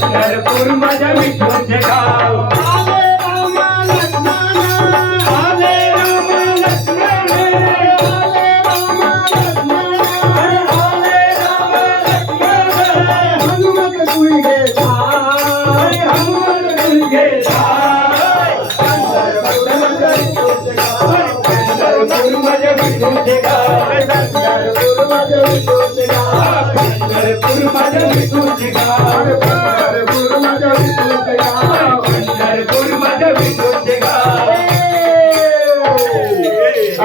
पंढरपूर माझ्या विठूचे गाव. आले राम लक्ष्मण, आले राम लक्ष्मण, आले राम लक्ष्मण, आले राम लक्ष्मण. हनुमत तुझे ठाई, हनुमत तुझे ठाई. पंढरपूर माझ्या विठूचे गाव, पंढरपूर माझ्या विठूचे गाव, पंढरपूर माझ्या विठूचे गाव, पंढरपूर माझ्या विठूचे गाव.